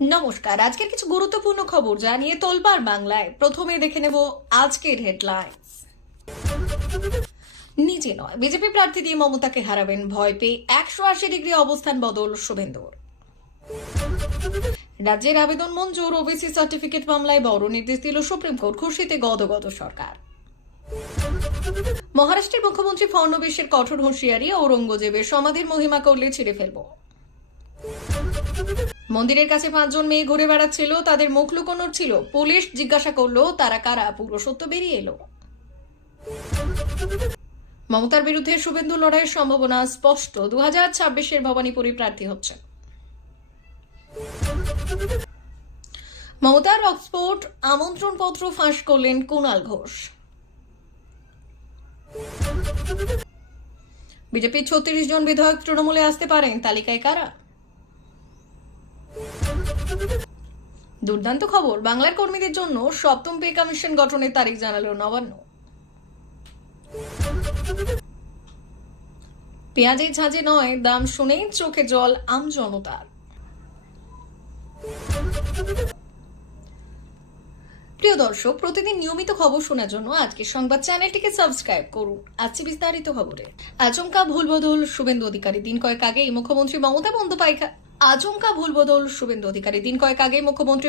নমস্কার। আজকের কিছু গুরুত্বপূর্ণ খবর জানিয়ে তোলপাড় বাংলায়। প্রথমে দেখে নেব আজকের হেডলাইন্স। নিজে নয়, বিজেপি প্রার্থী দিয়ে মমতাকে হারাবেন ভয় পেয়ে 180 ডিগ্রি অবস্থান বদল শুভেন্দুর। রাজ্যের আবেদন মঞ্জুর, ওবিসি সার্টিফিকেট মামলায় বড় নির্দেশ দিল সুপ্রিম কোর্ট, খুশিতে গদগদ সরকার। মহারাষ্ট্রের মুখ্যমন্ত্রী ফড়নবীশের কঠোর হুঁশিয়ারি, ঔরঙ্গজেবের সমাধির মহিমা করলে ছিঁড়ে ফেলব। মন্দিরের কাছে 5 জন মেয়ে ঘুরে বেড়াচ্ছিল, তাদের মুখ লুকোনোর ছিল, পুলিশ জিজ্ঞাসা করলো তারা কারা, পুরো সত্য বেরিয়ে এলো। মমতার বিরুদ্ধে শুভেন্দু লড়াইয়ের সম্ভাবনা স্পষ্ট, 2026-এর ভবানীপুরে প্রার্থী হচ্ছে। মমতার অক্সফোর্ড আমন্ত্রণ পত্র ফাঁস করলেন কুণাল ঘোষ। বিজেপির 36 জন বিধায়ক তৃণমূলে আসতে পারেন, তালিকায় কারা? দুর্দান্ত খবর, বাংলার কর্মীদের জন্য 7ম পে কমিশন গঠনের তারিখ জানালো নবান্ন। পেঁয়াজের ঝাঁঝে নয়, দাম শুনেই চোখে জল আম জনতার। প্রিয় দর্শক, প্রতিদিন নিয়মিত খবর শোনার জন্য আজকের সংবাদ চ্যানেলটিকে সাবস্ক্রাইব করুন। আজকে বিস্তারিত খবরে। আচমকা ভুলবদল শুভেন্দু অধিকারী। দিন কয়েক আগে মুখ্যমন্ত্রী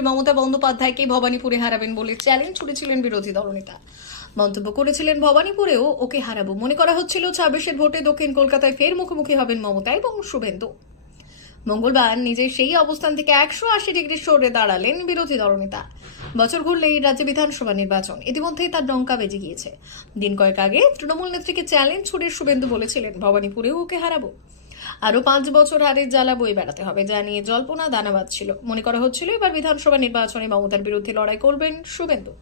মমতা বন্দ্যোপাধ্যায়কে ভবানীপুরে হারাবেন বলে চ্যালেঞ্জ ছুড়েছিলেন বিরোধী দলনেতা। মন্তব্য করেছিলেন, ভবানীপুরেও ওকে হারাবো। মনে করা হচ্ছিল 26-এর ভোটে দক্ষিণ কলকাতায় ফের মুখোমুখি হবেন মমতা এবং শুভেন্দু। মঙ্গলবার নিজের সেই অবস্থান থেকে 180 ডিগ্রি সরে দাঁড়ালেন বিরোধী দলনেতা। বছর ঘুরলেই রাজ্যে বিধানসভা নির্বাচন, ইতিমধ্যেই তার ডঙ্কা বেজে গিয়েছে। দিন কয়েক আগে তৃণমূল নেত্রীকে চ্যালেঞ্জ ছুড়ে শুভেন্দু বলেছিলেন, ভবানীপুরেও ওকে হারাবো। আরো 5 বছর হারের জ্বালা বয়ে বেড়াতে হবে, যা নিয়ে জল্পনা দানা বাঁধছিল। মনে করা হচ্ছিল এবার বিধানসভা নির্বাচনে মমতার বিরুদ্ধে লড়াই করবেন শুভেন্দু।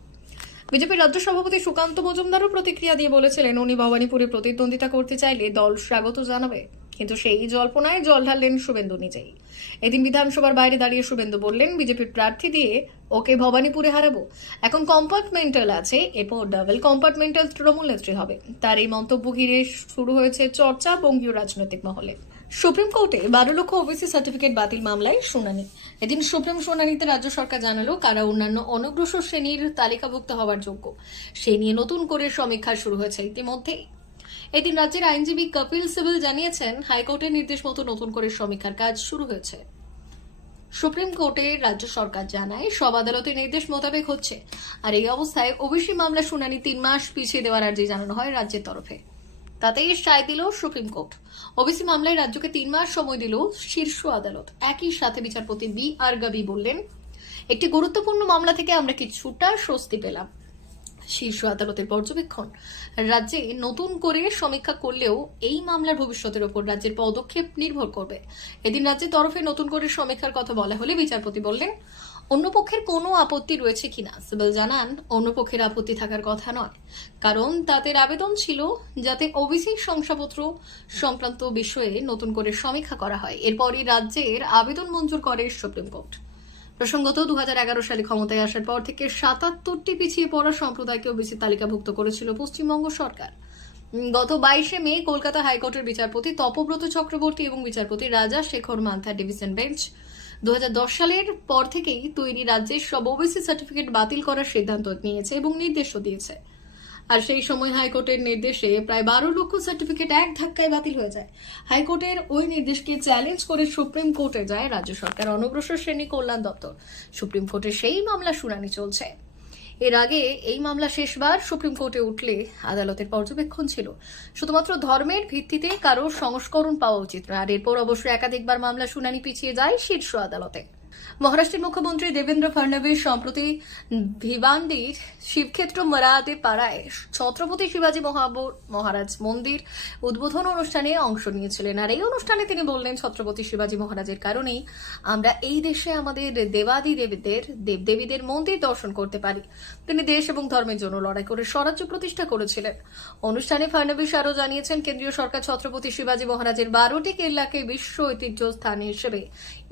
বিজেপির রাজ্য সভাপতি সুকান্ত মজুমদারও প্রতিক্রিয়া দিয়ে বলেছিলেন, উনি ভবানীপুরে প্রতিদ্বন্দ্বিতা করতে চাইলে দল স্বাগত জানাবে। কিন্তু সেই জল্পনায় জল ঢাললেন শুভেন্দু নিজেই। এদিন বিধানসভার বাইরে দাঁড়িয়ে শুভেন্দু বললেন, বিজেপির প্রার্থী দিয়ে ওকে ভবানীপুরে হারাবো। এখন কম্পার্টমেন্টাল আছে, এরপর ডাবল কম্পার্টমেন্টাল তৃণমূল নেত্রী হবে। তার এই মন্তব্য ঘিরে শুরু হয়েছে চর্চা বঙ্গীয় রাজনৈতিক মহলে। সুপ্রিম কোর্টে 12 লক্ষ ওবিসি সার্টিফিকেট বাতিল মামলায় শুনানি। এদিন সুপ্রিম শুনানিতে রাজ্য সরকার জানালো কারা অন্যান্য অনগ্রসর শ্রেণীর তালিকাভুক্ত হওয়ার যোগ্য, সেই নিয়ে নতুন করে সমীক্ষা শুরু হয়েছে ইতিমধ্যেই। এদিন রাজ্যের আইনজীবী কপিল সিবল জানিয়েছেন, হাইকোর্টের নির্দেশ মতো নতুন করে সমীক্ষার কাজ শুরু হয়েছে। সুপ্রিম কোর্টে রাজ্য সরকার জানায় সব আদালতের নির্দেশ মোতাবেক হচ্ছে। আর এই অবস্থায় ওবিসি মামলা শুনানি 3 মাস পিছিয়ে দেওয়ার আর্জি জানানো হয় রাজ্যের তরফে। তাতেই সায় দিল সুপ্রিম কোর্ট। ওবিসি মামলায় রাজ্যকে 3 মাস সময় দিল শীর্ষ আদালত। একই সাথে বিচারপতি বি আর গাবি বললেন, একটি গুরুত্বপূর্ণ মামলা থেকে আমরা কিছুটা স্বস্তি পেলাম। শীর্ষ আদালতের পর্যবেক্ষণ, রাজ্যে নতুন করে সমীক্ষা করলেও এই মামলার ভবিষ্যতের উপর রাজ্যের পদক্ষেপ নির্ভর করবে। এদিন রাজ্যের তরফে নতুন করে সমীক্ষার কথা বলা হলে বিচারপতি বললেন, অন্য পক্ষের কোনো আপত্তি রয়েছে কিনা। সিবল জানান, অন্য পক্ষের আপত্তি থাকার কথা নয়, কারণ তাদের আবেদন ছিল যাতে ওবিসি শংসাপত্র সংক্রান্ত বিষয়ে নতুন করে সমীক্ষা করা হয়। এরপরই রাজ্যের আবেদন মঞ্জুর করে সুপ্রিম কোর্ট। প্রসঙ্গত, 2011 সালে ক্ষমতায় আসার পর থেকে 77টি পিছিয়ে পড়া সম্প্রদায়কে ওবিসি তালিকাভুক্ত করেছিল পশ্চিমবঙ্গ সরকার। গত 22 মে কলকাতা হাইকোর্টের বিচারপতি তপব্রত চক্রবর্তী এবং বিচারপতি রাজা শেখর মান্থার ডিভিশন বেঞ্চ 2010 সালের পর থেকেই তৈরি রাজ্যের সব ওবিসি সার্টিফিকেট বাতিল করার সিদ্ধান্ত নিয়েছে এবং নির্দেশও দিয়েছে। আর সেই সময় হাইকোর্টের নির্দেশে প্রায় 12 লক্ষ সার্টিফিকেট এক ধাক্কায় বাতিল হয়ে যায়। হাইকোর্টের ওই নির্দেশকে চ্যালেঞ্জ করে সুপ্রিম কোর্টে যায় রাজ্য সরকার অনগ্রসর শ্রেণী কল্যাণ দপ্তর। সুপ্রিম কোর্টে সেই মামলা শুনানি চলছে। এর আগে এই মামলা শেষবার সুপ্রিম কোর্টে উঠলে আদালতের পর্যবেক্ষণ ছিল শুধুমাত্র ধর্মের ভিত্তিতে কারো সংস্করণ পাওয়া উচিত নয়। আর এরপর অবশ্যই একাধিকবার মামলা শুনানি পিছিয়ে যায় শীর্ষ আদালতে। মহারাষ্ট্রের মুখ্যমন্ত্রী দেবেন্দ্র ফড়নবীশ সম্প্রতি ভিবান্ডির শিবক্ষেত্র মরাদে পাড়ায় ছত্রপতি শিবাজী মহারাজ মন্দির উদ্বোধন অনুষ্ঠানে অংশ নিয়েছিলেন। আর এই অনুষ্ঠানে তিনি বললেন, ছত্রপতি শিবাজী মহারাজের কারণেই আমরা এই দেশে আমাদের দেবদেবীদের মন্দির দর্শন করতে পারি। তিনি দেশ এবং ধর্মের জন্য লড়াই করে স্বরাজ্য প্রতিষ্ঠা করেছিলেন। অনুষ্ঠানে ফড়নবীশ আরও জানিয়েছেন, কেন্দ্রীয় সরকার ছত্রপতি শিবাজী মহারাজের 12টি কেল্লাকে বিশ্ব ঐতিহ্য স্থান হিসেবে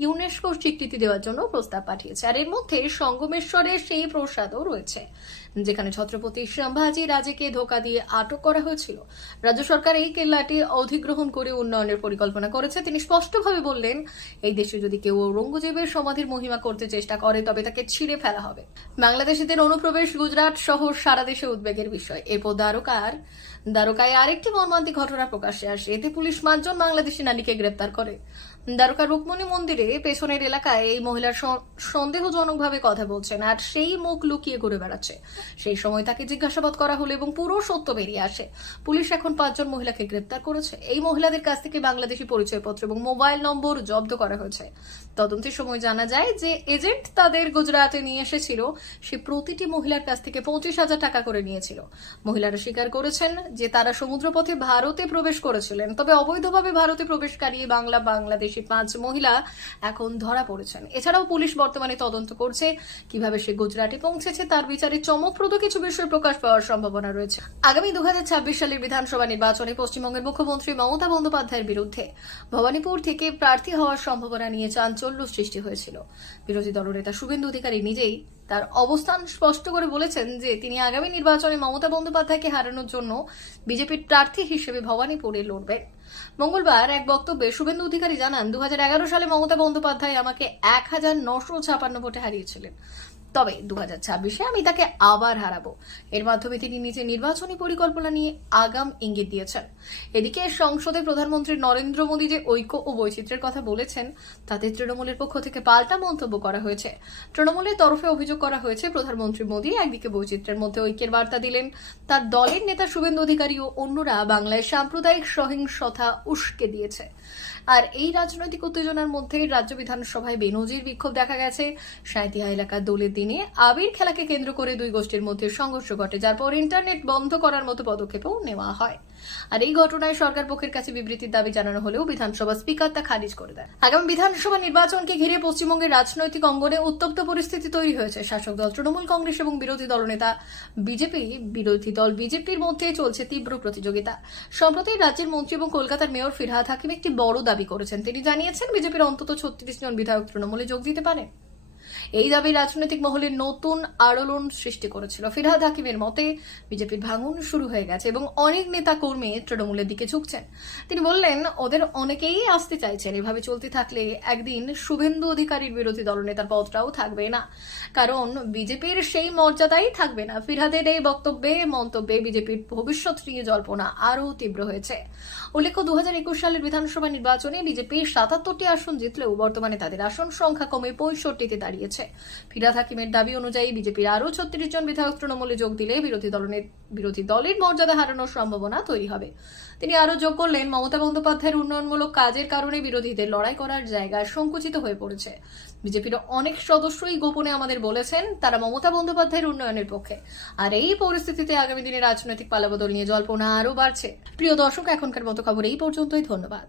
ইউনেস্কোর স্বীকৃতি দেওয়ার দেওয়ার জন্য প্রস্তাব পাঠিয়েছে। আর এর মধ্যে সঙ্গমেশ্বরের সেই প্রসাদও রয়েছে, যেখানে ছত্রপতি সম্ভাজি রাজেকে ধোঁকা দিয়ে আটক করা হয়েছিল। রাজ্য সরকার এই কেল্লাটি অধিগ্রহণ করে উন্নয়নের পরিকল্পনা করেছে। তিনি স্পষ্টভাবে বললেন, এই দেশে যদি কেউ ঔরঙ্গজেবের সমাধির মহিমা করতে চেষ্টা করে তবে তাকে ছিঁড়ে ফেলা হবে। বাংলাদেশিদের অনুপ্রবেশ গুজরাট সহ সারা দেশে উদ্বেগের বিষয়। এরপর দ্বারকায় আরেকটি মর্মান্তিক ঘটনা প্রকাশ্যে আসে। এতে পুলিশ 5 জন বাংলাদেশি নারীকে গ্রেপ্তার করে। দ্বারকা রুকমণি মন্দিরে পেছনের এলাকায় এই মহিলার সন্দেহজনকভাবে কথা বলছেন আর সেই মুখ লুকিয়ে ঘুরে বেড়াচ্ছে। সেই সময় তাকে জিজ্ঞাসাবাদ করা হলো এবং পুরো সত্য বেরিয়ে আসে। পুলিশ এখন 5 জন মহিলাকে গ্রেপ্তার করেছে। এই মহিলাদের কাছ থেকে বাংলাদেশি পরিচয়পত্র এবং মোবাইল নম্বর জব্দ করা হয়েছে। তদন্তের সময় জানা যায় যে এজেন্ট তাদের গুজরাটে নিয়ে এসেছিল, সে প্রতিটি মহিলার কাছ থেকে 25,000 টাকা করে নিয়েছিল। মহিলারা স্বীকার করেছেন যে তারা সমুদ্রপথে ভারতে প্রবেশ করেছিলেন, তবে অবৈধভাবে ভারতে প্রবেশকারী বাংলাদেশি 5 মহিলা এখন ধরা পড়েছেন। এছাড়াও পুলিশ বর্তমানে তদন্ত করছে কিভাবে সে গুজরাটে পৌঁছেছে। তার বিচারে চমকপ্রদ কিছু বিষয় প্রকাশ পাওয়ার সম্ভাবনা রয়েছে। আগামী 2026 সালের বিধানসভা নির্বাচনে পশ্চিমবঙ্গের মুখ্যমন্ত্রী মমতা বন্দ্যোপাধ্যায়ের বিরুদ্ধে ভবানীপুর থেকে প্রার্থী হওয়ার সম্ভাবনা নিয়ে চাঞ্চল্য সৃষ্টি হয়েছিল। বিরোধী দলনেতা শুভেন্দু অধিকারী নিজেই তার অবস্থান স্পষ্ট করে বলেছেন যে তিনি আগামী নির্বাচনে মমতা বন্দ্যোপাধ্যায়কে হারানোর জন্য বিজেপির প্রার্থী হিসেবে ভবানীপুরে লড়বেন। মঙ্গলবার এক বক্তব্যে শুভেন্দু অধিকারী জানান, 2011 সালে মমতা বন্দ্যোপাধ্যায় আমাকে 1956 ভোটে হারিয়েছিলেন, তবে 2026-এ আমি তাকে আবার হারাবো। এর মাধ্যমে তিনি নিজের নির্বাচনী পরিকল্পনা নিয়ে আগাম ইঙ্গিত দিয়েছেন। এদিকে সংসদে প্রধানমন্ত্রী নরেন্দ্র মোদী যে ঐক্য ও বৈচিত্র্যের কথা বলেছেন, তাতে তৃণমূলের পক্ষ থেকে পাল্টা মন্তব্য করা হয়েছে। তৃণমূলের তরফে অভিযোগ করা হয়েছে, প্রধানমন্ত্রী মোদী একদিকে বৈচিত্র্যের মধ্যে ঐক্যের বার্তা দিলেন, তার দলের নেতা শুভেন্দু অধিকারী ও অন্যরা বাংলায় সাম্প্রদায়িক সহিংসতা উস্কে দিয়েছে। আর এই রাজনৈতিক উত্তেজনার মধ্যে রাজ্য বিধানসভায় বেনজির বিক্ষোভ দেখা গেছে। সাঁইথিয়া এলাকার দোলের দিনে আবির খেলাকে কেন্দ্র করে দুই গোষ্ঠীর মধ্যে সংঘর্ষ ঘটে, যার পর ইন্টারনেট বন্ধ করার মতো পদক্ষেপও নেওয়া হয়। আর এই ঘটনায় সরকার পক্ষের কাছে বিবৃতির দাবি জানানো হলেও বিধানসভা স্পিকার তা খারিজ করে দেন। আগামী বিধানসভা নির্বাচনকে ঘিরে পশ্চিমবঙ্গের রাজনৈতিক অঙ্গনে উত্তপ্ত পরিস্থিতি তৈরি হয়েছে। শাসক দল তৃণমূল কংগ্রেস এবং বিরোধী বিজেপির মধ্যে চলছে তীব্র প্রতিযোগিতা। সম্প্রতি রাজ্যের মন্ত্রী এবং কলকাতার মেয়র ফিরহাদ হাকিম একটি বড় দাবি করেছেন। তিনি জানিয়েছেন, বিজেপির অন্তত 36 জন বিধায়ক তৃণমূলে যোগ দিতে পারেন। এই দাবি রাজনৈতিক মহলে নতুন আলোড়ন সৃষ্টি করেছিল। ফিরহাদ হাকিমের মতে, বিজেপির ভাঙন শুরু হয়ে গেছে এবং অনেক নেতা কর্মী তৃণমূলের দিকে ঝুঁকছেন। তিনি বললেন, ওদের অনেকেই আসতে চাইছেন। এভাবে চলতে থাকলে একদিন শুভেন্দু অধিকারীর বিরোধী দলনেতার পদটাও থাকবে না, কারণ বিজেপির সেই মর্যাদাই থাকবে না। ফিরহাদের এই মন্তব্যে বিজেপির ভবিষ্যৎ নিয়ে জল্পনা আরও তীব্র হয়েছে। উল্লেখ্য, 2021 সালের বিধানসভা নির্বাচনে বিজেপি 77টি আসন জিতলেও বর্তমানে তাদের আসন সংখ্যা কমে 65তে দাঁড়িয়েছে। ফিরহাদ হাকিমের দাবি অনুযায়ী বিজেপির আরও 36 জন বিধায়ক তৃণমূলে যোগ দিলে বিরোধী দলের মর্যাদা হারানোর সম্ভাবনা তৈরি হবে। তিনি আরও যোগ করলেন, মমতা বন্দ্যোপাধ্যায়ের উন্নয়নমূলক কাজের কারণে বিরোধীদের লড়াই করার জায়গা সংকুচিত হয়ে পড়েছে। বিজেপির অনেক সদস্যই গোপনে আমাদের বলেছেন তারা মমতা বন্দ্যোপাধ্যায়ের উন্নয়নের পক্ষে। আর এই পরিস্থিতিতে আগামী দিনে রাজনৈতিক পালাবদল নিয়ে জল্পনা আরও বাড়ছে। প্রিয় দর্শক, এখনকার মতো খবর এই পর্যন্তই। ধন্যবাদ।